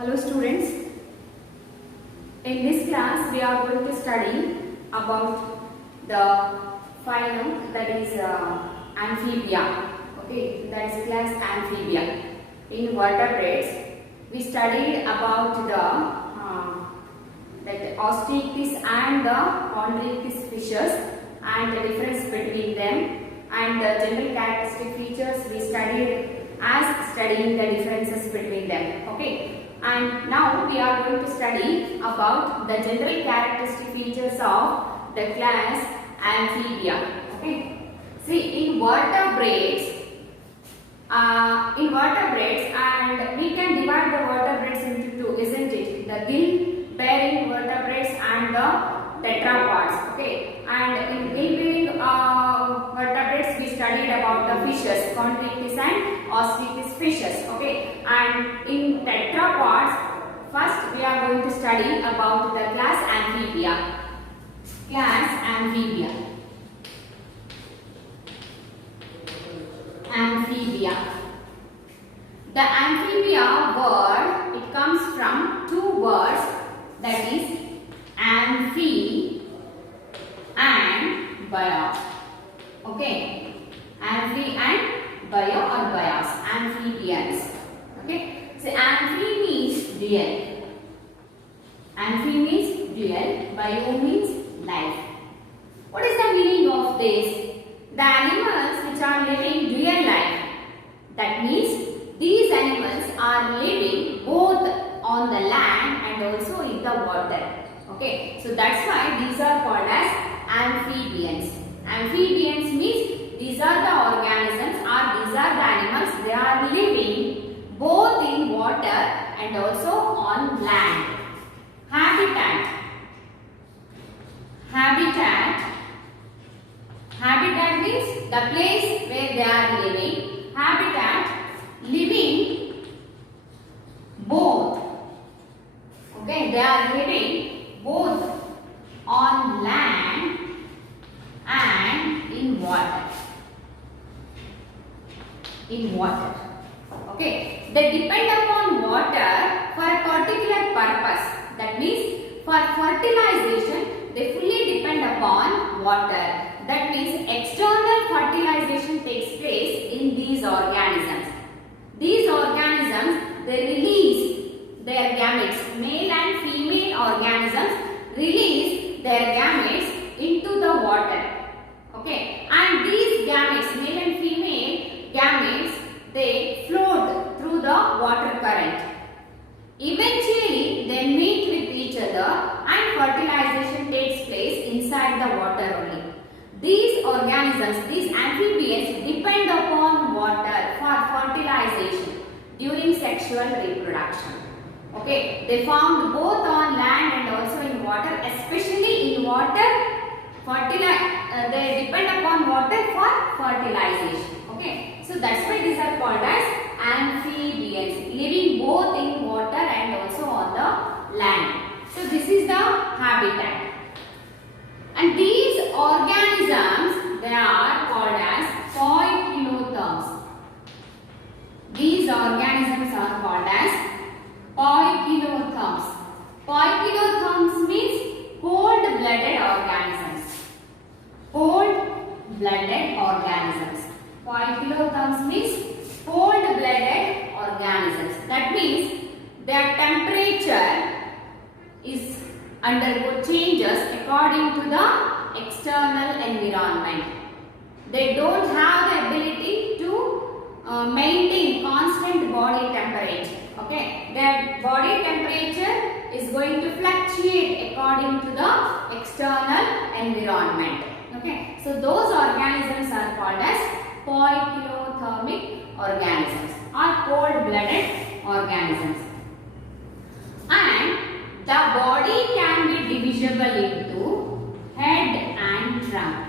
Hello students, in this class we are going to study about the phylum, that is amphibia. Okay, that is class amphibia. In vertebrates we studied about the osteichthyes and the chondrichthyes fishes and the difference between them, and the general characteristic features we studied as studying the differences between them. Okay. And now we are going to study about the general characteristic features of the class amphibia. Okay. See, in vertebrates, and we can divide the vertebrates into two, isn't it? The gill-bearing vertebrates and the tetrapods. Okay. And in gill-bearing vertebrates, we studied about the fishes, chondrichthyes and osteichthyes fishes. Okay. And in tetrapods, first we are going to study about the class amphibia. Class amphibia. Amphibia. The amphibia word, it comes from two words, that is amphi and bio. Okay, amphi and bio or bios, amphibians. Okay, so amphi means dual. Amphi means dual, bio means life. What is the meaning of this? The animals which are living dual life, that means these animals are living both on the land and also in the water. Okay, so that's why these are called as amphibians. Amphibians means these are the organisms or these are the animals, they are living both in water and also on land. Habitat. Habitat means the place where they are living. Habitat, living both. Okay, they are living both on land and in water. In water. Okay, they depend upon water for a particular purpose. That means for fertilization, they fully depend upon water. That means external fertilization takes place in these organisms. These organisms, they release their gametes. Male and female organisms release their gametes into the water. Okay, and these gametes, male and female gametes, they float through the water current. Eventually, they meet with each other and fertilization takes place inside the water only. These organisms, these amphibians, depend upon water for fertilization during sexual reproduction. Okay, they found both on land and also in water, especially in water, they depend upon water for fertilization. Okay, so that's why these are called as amphibians, living both in water and also on the land. So this is the habitat. And these organisms, they are called as poikilotherms. These organisms are called as poikilotherms. Poikilotherms means cold-blooded organisms. Cold-blooded organisms. Poikilotherms means cold-blooded organisms. That means their temperature is undergo changes according to the external environment. They don't have the ability to maintain constant body temperature. Okay, their body temperature is going to fluctuate according to the external environment. Okay, so those organisms are called as poikilothermic organisms or cold-blooded organisms. And the body can be divisible into head and trunk.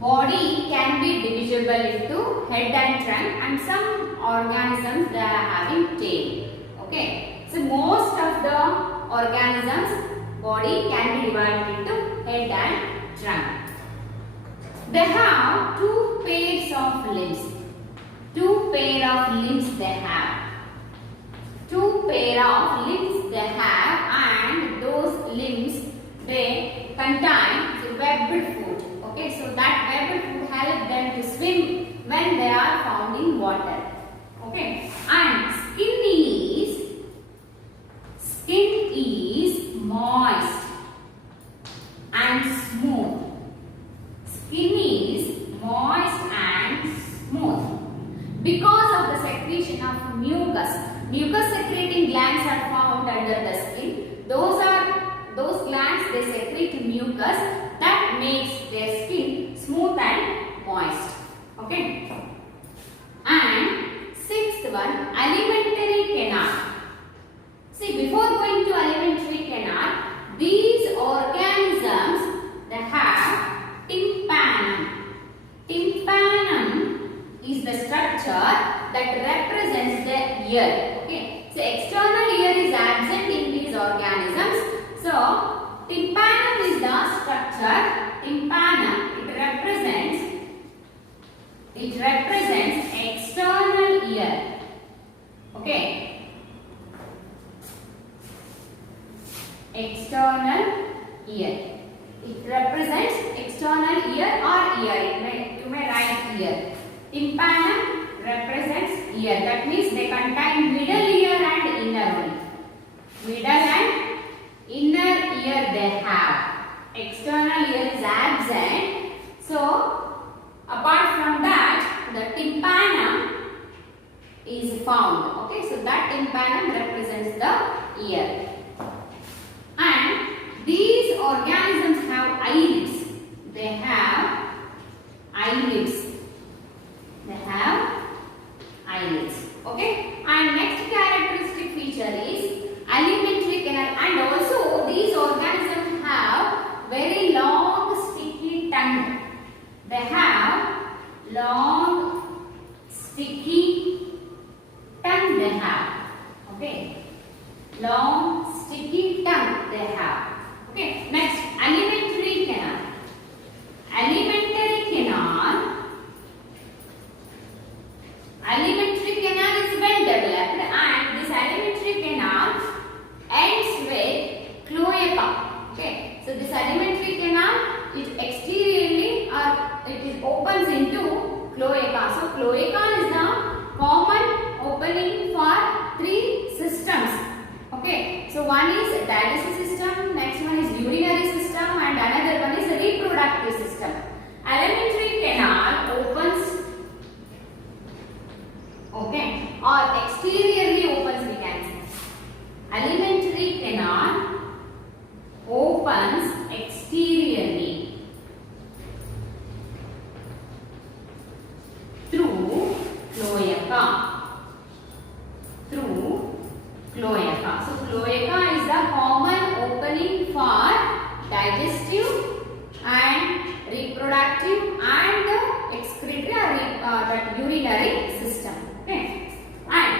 Body can be divisible into head and trunk, and some organisms they are having tail. Okay, so most of the organisms body can be divided into head and trunk. They have two pairs of limbs. Two pair of limbs they have. of limbs they have, and those limbs they contain the webbed foot. Okay, so that webbed foot help them to swim when they are found in water. Okay, and skin is moist and smooth. Skin is moist and smooth because of the secretion of mucus. Mucus secreting glands are found under the skin. Those glands, they secrete mucus that makes their skin smooth and moist. Okay. And sixth one, alimentary canal. See, before going to alimentary canal, these organisms, they have tympanum. Tympanum is the structure that represents the ear. Okay. So external ear is absent in these organisms. So tympanum is the structure. Tympanum, it represents external ear. Okay. External ear. It represents external ear or ear. You may write ear. Tympanum represents ear. That means they contain middle ear and inner one. Middle and inner ear they have. External ear is absent. So, apart from that, the tympanum is found. Okay, so that tympanum represents the ear. And these organisms have eyelids. They have eyelids. They have eyelids. Okay. And next characteristic feature is alimentary canal. And also these organisms have very long sticky tongue. They have long sticky tongue they have. Okay. Long sticky tongue they have. Okay. Next, alimentary canal. Alimentary canal. Alimentary canal is well developed, and this alimentary canal ends with cloaca. Okay. So this alimentary canal, it exteriorly it opens into cloaca. So cloaca is the common opening for three systems. Okay, so one is digestive system, next one is urinary system, and another one is reproductive system. Alimentary canal opens, okay, or exteriorly opens, we can say. Alimentary canal opens exteriorly through cloaca. Cloaca. So cloaca is the common opening for digestive and reproductive and excretory that urinary system. Okay. And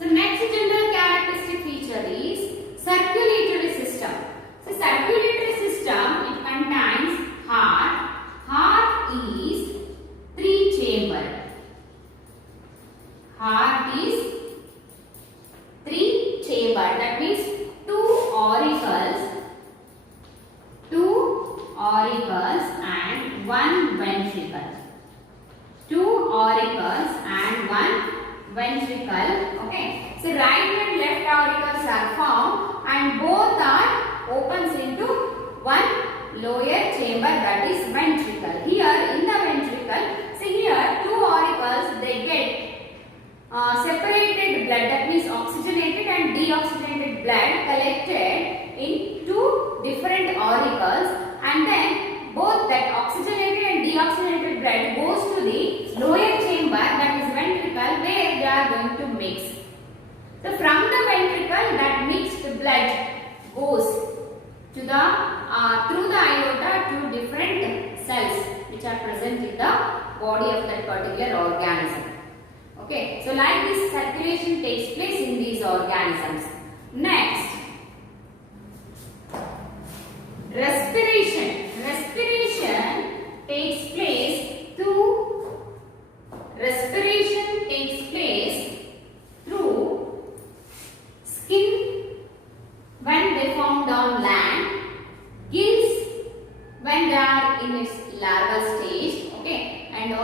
so next general characteristic feature is circulatory system. So circulatory system, it contains heart. Heart is 3-chambered. Heart is 3-chambered. That means two auricles and one ventricle. Two auricles and one ventricle. Okay. So right and left auricles are found, and both are opens into one lower chamber, that is ventricle. Here in the ventricle, see here two auricles, they get separated blood, that means oxygenated and deoxygenated blood collected in two different auricles, and then both that oxygenated and deoxygenated blood goes to the lower chamber, that is ventricle, where they are going to mix. So from the ventricle, that mixed blood goes to the through the aorta to different cells which are present in the body of that particular organism. Okay, so like this circulation takes place in these organisms. Next, respiration. Respiration takes place through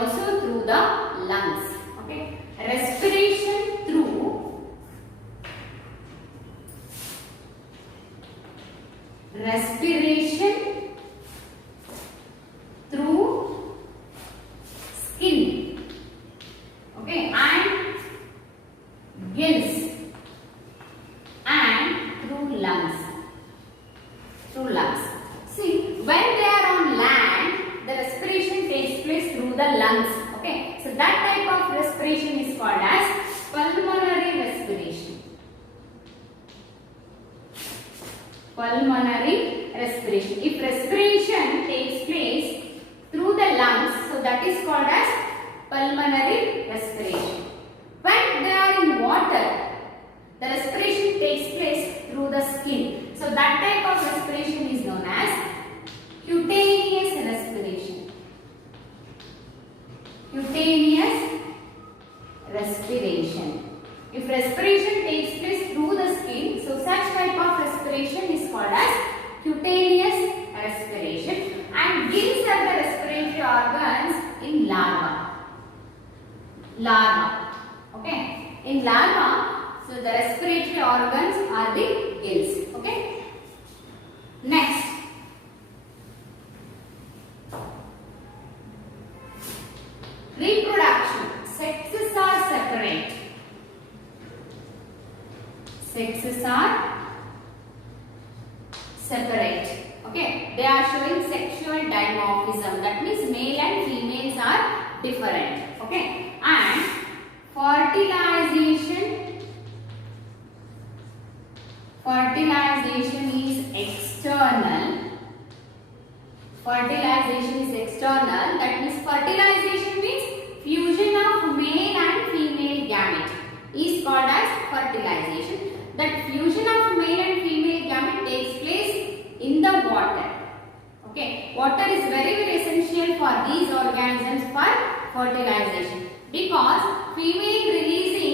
also through the lungs. Okay, respiration through skin, okay, and gills, and through lungs. See, when they are on land, the respiration takes place through the lungs. Okay, so that type of respiration is called as pulmonary respiration. Pulmonary respiration. If respiration takes place through the lungs, so that is called as pulmonary respiration. When they are in water, the respiration takes place through the skin. So that type of respiration is known as cutaneous respiration. Cutaneous respiration. If respiration takes place through the skin, so such type of respiration is called as cutaneous respiration. And gills are the respiratory organs in larva. Okay. In larva, so the respiratory organs are the gills. Okay. Next. Reproduction. Sexes are separate. Okay. They are showing sexual dimorphism. That means male and females are different. Okay. And fertilization is external. That means fertilization means fusion of male and female gamete is called as fertilization. That fusion of male and female gamete takes place in the water. Okay, water is very essential for these organisms for fertilization, because female releasing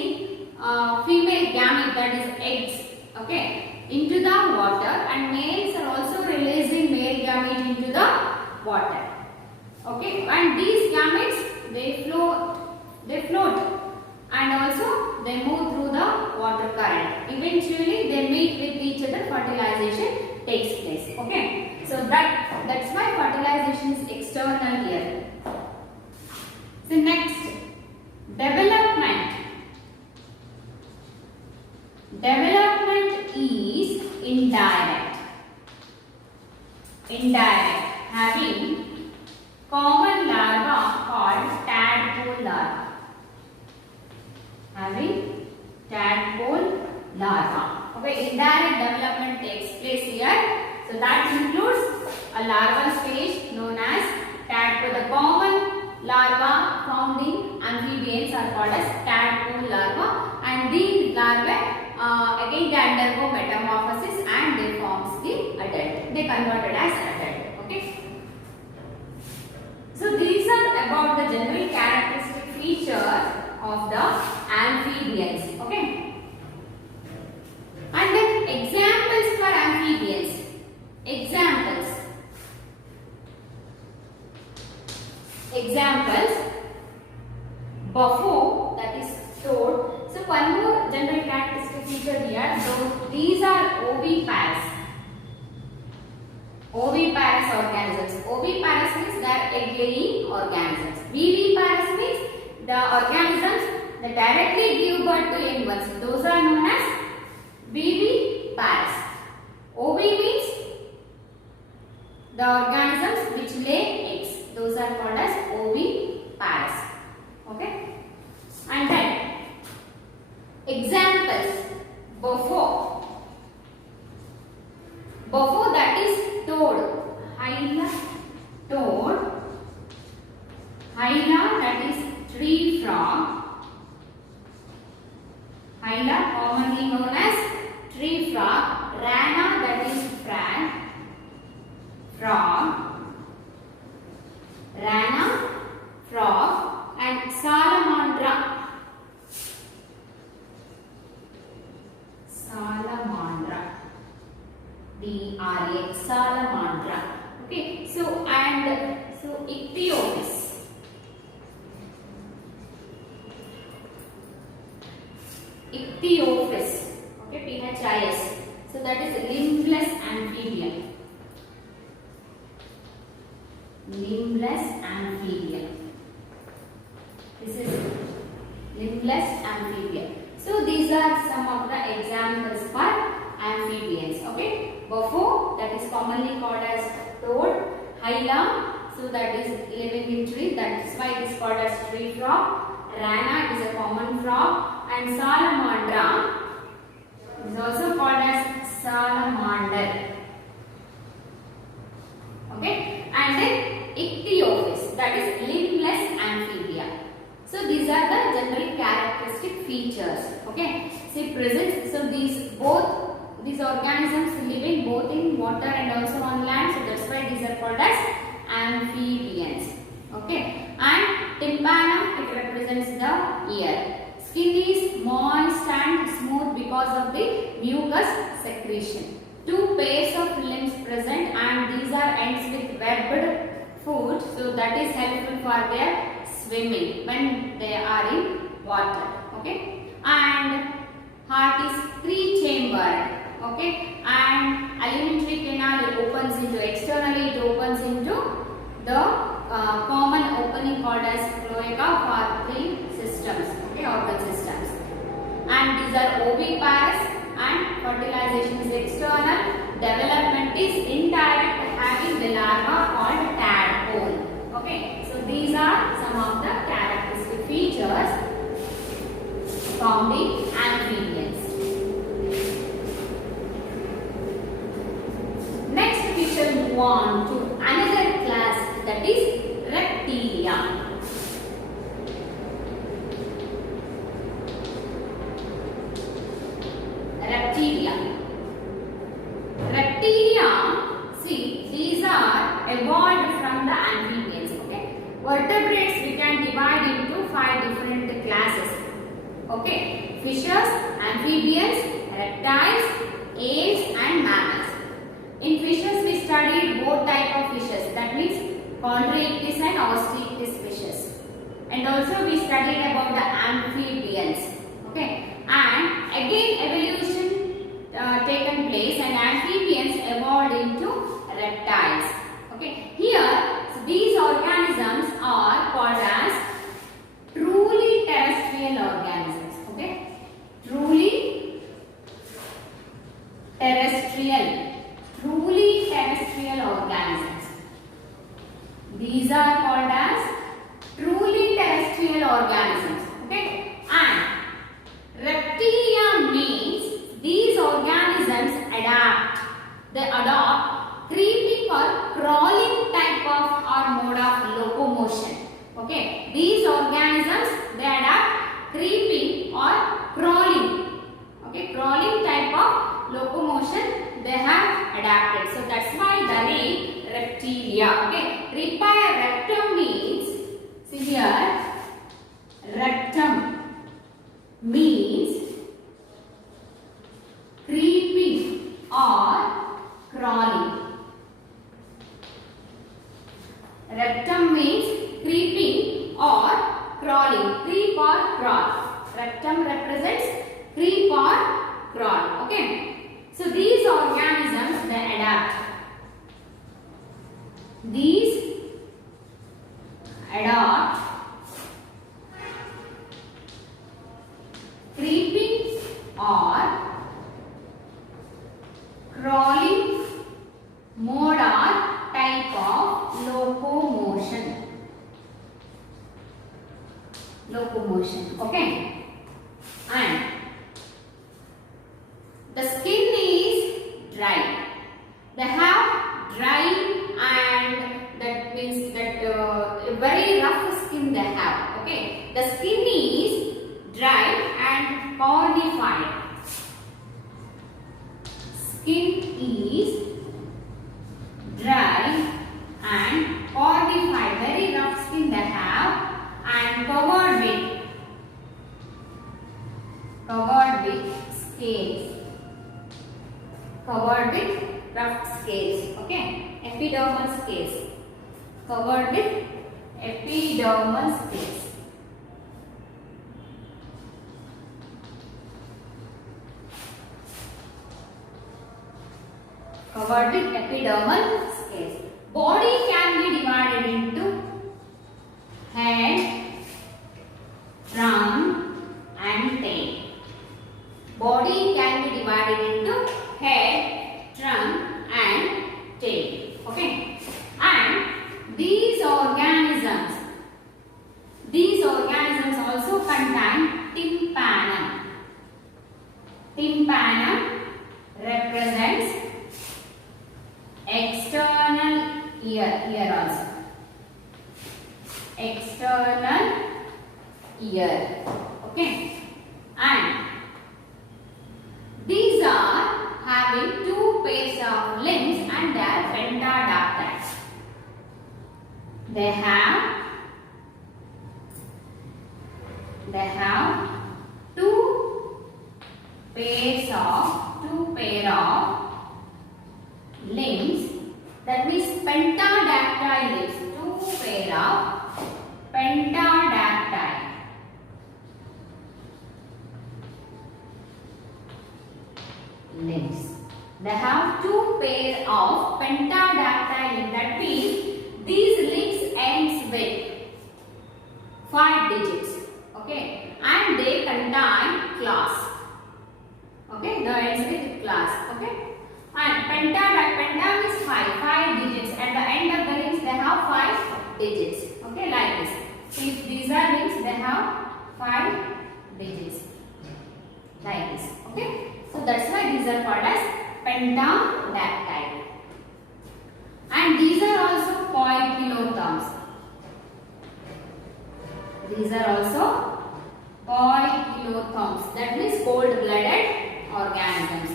female gamete, that is eggs, okay, into the water, and males are also releasing male gamete into the water. Okay, and these gametes they float and also they move through the water current. Eventually they meet with each other, fertilization takes place. Okay, so that's why fertilization is external here. So next, development is indirect, having common larva called tadpole larva. Okay, indirect development takes place here. So that includes a larval stage known as tadpole. The common larva found in amphibians are called as tadpole larva, and these larvae again they undergo metamorphosis and they forms the adult. They converted as adult. Okay. So these are about the general characteristic features of the amphibians. Okay. And then examples for amphibians. Examples. Buffo, that is toad. So one more general characteristic feature here. So these are oviparous organisms. Oviparous means they are egg-laying organisms. Viviparous means the organisms that directly give birth to young ones. Those are known as viviparous. Ovi means the organisms which lay eggs. Those are called as oviparous. Okay. And then examples. Buffo, that is toad. Hyla, that is tree frog. Hyla, commonly known as tree frog. Rana, that is frog. Rana, frog, and salamandra. D-R-A, salamandra. Okay, so Ichthyopis. Ichthyophis. Okay, PHIS. So that is limbless amphibian. Limbless amphibian. This is limbless amphibian. So these are some of the examples for amphibians. Okay, buffo, that is commonly called as toad. Hyla, so that is living in tree. That is why it is called as tree frog. Rana is a common frog, and salamandra is also called as salamander. Okay, and then ichthyophis, that is limbless amphibia. So these are the general characteristic features. Okay, see presence. So these organisms living both in water and also on land. So that's why these are called as amphibians. Okay, and tympanum, it represents the ear. Skin is moist and smooth because of the mucus secretion. Two pairs of limbs present, and these are ends with webbed foot. So that is helpful for their swimming when they are in water. Okay, and heart is three-chambered. Okay, and alimentary canal opens into externally. It opens into the common opening called as cloaca for three systems. Okay, organ systems. And these are oviparous, and fertilization is external. Development is indirect, having the larva called tadpole. Okay, so these are some of the characteristic features from the amphibians. Next we shall move on to another class, that is reptilia. Reptilia, see, these are evolved from the amphibians. Okay, vertebrates we can divide into 5 different classes. Okay, fishes, amphibians, reptiles, apes, and mammals. In fishes we studied both type of fishes, that means chondriictis and osteichthyes fishes, and also we studied about the amphibians. Okay, and again evolution taken place, and amphibians evolved into reptiles. Okay, here so these organisms are called as truly terrestrial organisms. Okay, truly terrestrial organisms. These are called as truly terrestrial organisms. Okay, and reptilia means these organisms adopt creeping or crawling type of or mode of locomotion. Okay, these organisms they adopt creeping or crawling. Okay, crawling type of locomotion they have adapted. So that's why the name reptilia. Okay, rectum means, see here, rectum means creeping or crawling. Rectum means creeping or crawling. Creep or crawl. Rectum represents creep or crawl. Okay. So these organisms they adapt. These adopt creeping or crawling mode or type of locomotion. Okay, and the skin is dry. They have dry, and that means that very rough skin they have. Okay, the skin is dry and cornified. Skin is dry and cornified, very rough skin they have, and covered with scales. Covered with rough scales. Okay, epidermal scales. Covered with epidermal scales. covered with epidermal scales. Body can be divided into head, trunk and tail. Body can be divided into head, trunk and tail. Okay. And these organisms also contain tympanum. Tympanum represents external ear also. External ear. Okay. And these are having two pairs of limbs and they are pentadactyls. They have two pair of limbs. That means pentadactyl is two pair of pentadactyl limbs. They have two pair of pentadactyl limbs. That means these limbs ends with 5 digits. Okay, and they contain claws. Okay, the ends with claws. Okay, and penta is 5 digits. At the end of the limbs, they have 5 digits. Okay, like this. If these are limbs, they have 5 digits. Like this. Okay, so that's why these are called as pentadactyl. And these are also poikilotherms. These are also poikilotherms. That means cold-blooded organisms.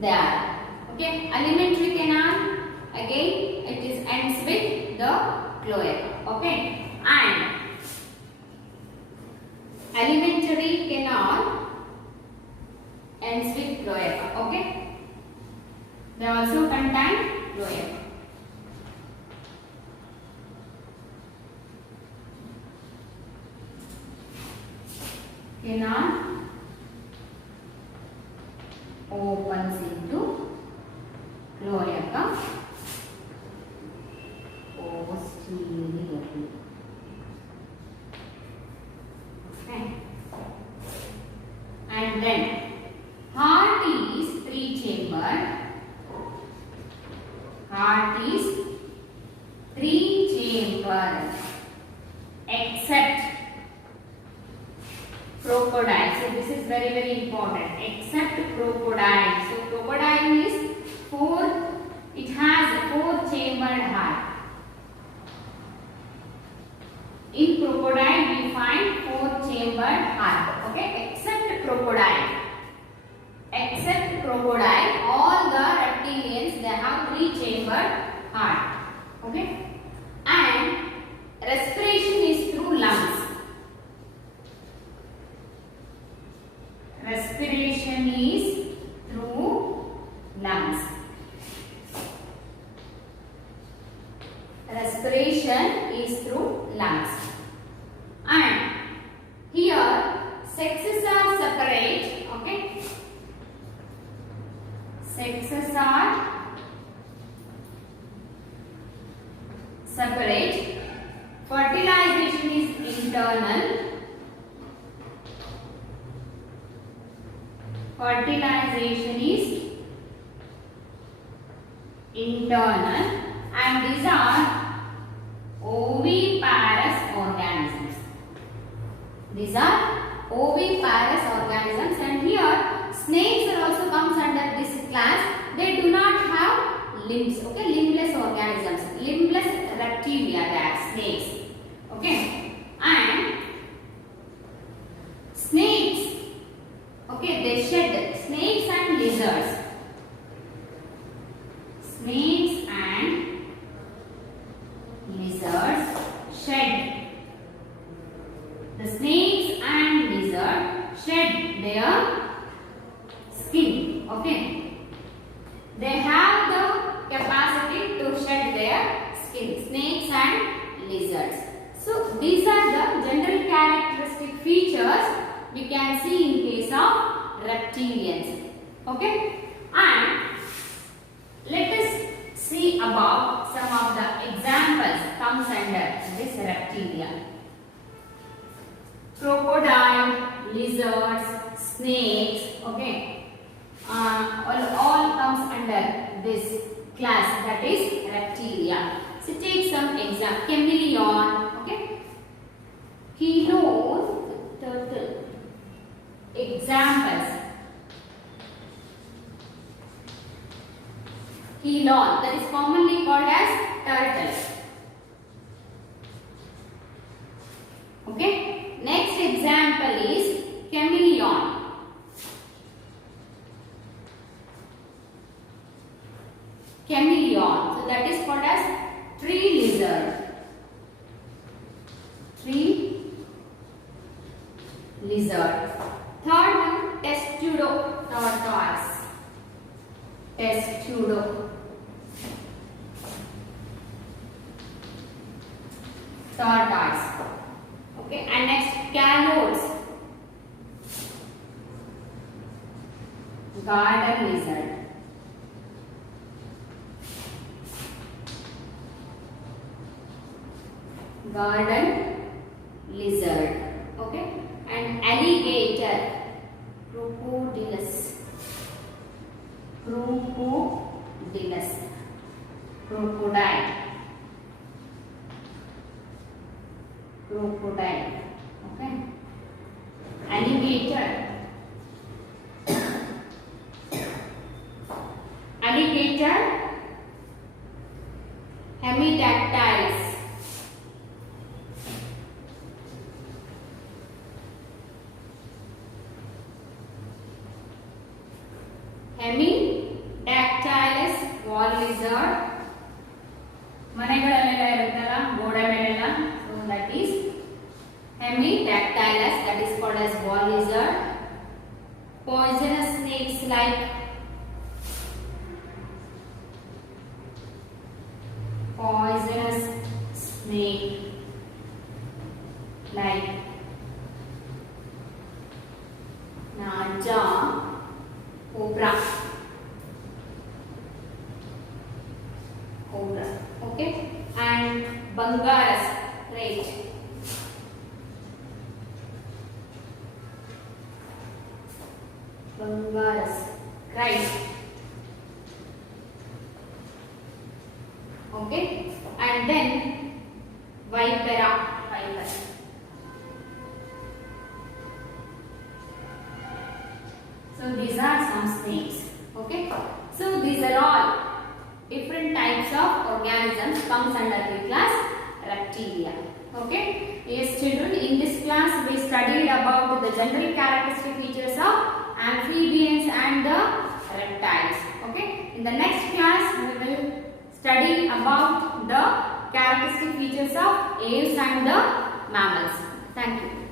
They are. Okay. Alimentary canal. Again, it is ends with the cloaca. Okay. And alimentary canal ends with cloaca. Okay. They also contain cloaca. Canal opens into cloaca posteriorly. Okay. And then heart is 3-chambered. Heart is 3-chambered except crocodile. So this is very, very important. Except crocodile. So crocodile is it has 4-chambered heart. In crocodile we find 4-chambered heart. Okay, except crocodile. Except crocodile, all the reptilians they have 3-chambered heart. Okay, and respiration is through lungs. Respiration is through lungs. Respiration is through lungs. And here sexes are separate. Okay. Sexes are separate. Fertilization is internal. Fertilization is internal, and these are oviparous organisms. These are oviparous organisms, and here snakes also comes under this class. They do not have limbs. Okay, limbless organisms, limbless reptilia. They are snakes. Okay, and snakes. Okay, they shed. Snakes and lizards. Snakes and lizards shed. The snakes and lizards shed their skin. Okay. They have the capacity to shed their skin. Snakes and lizards. So these are the general characteristic features you can see in case of reptilians. Okay, and Let us see about some of the examples comes under this reptilia. Crocodile, lizards, snakes, okay, all comes under this class, that is reptilia. So take some example. Chameleon, okay, kilos, turtle. Examples. Kelon, that is commonly called as turtle. Okay. Next example is chameleon. Chameleon. So that is called as tree lizard. Tree lizard. Third one, testudo tortoise. Testudo. Tortoise. Okay, and next calots. Garden lizard. Garden lizard. Okay, and alligator. Crocodilus. Crocodilus. Crocodile. Crocodile. Okay. Alligator. Alligator. Hemidactyls. Hemidactylus wall lizard. ಮನೆಗಳಲ್ಲೆಲ್ಲ ಇರುತ್ತಲ್ಲ ಗೋಡೆ ಮೇಲೆಲ್ಲ, so that is Hemidactylus, that is called as wall lizard. Poisonous snakes like poisonous snake like Naja cobra. Cobra. Okay, and Bangaras, right? Bangaras, right? Okay, and then Vipera, viper. So these are some snakes. Okay, so these are all different types of organisms comes under the class reptilia. Okay, yes children, in this class we studied about the general characteristic features of amphibians and the reptiles. Okay, in the next class we will study about the characteristic features of aves and the mammals. Thank you.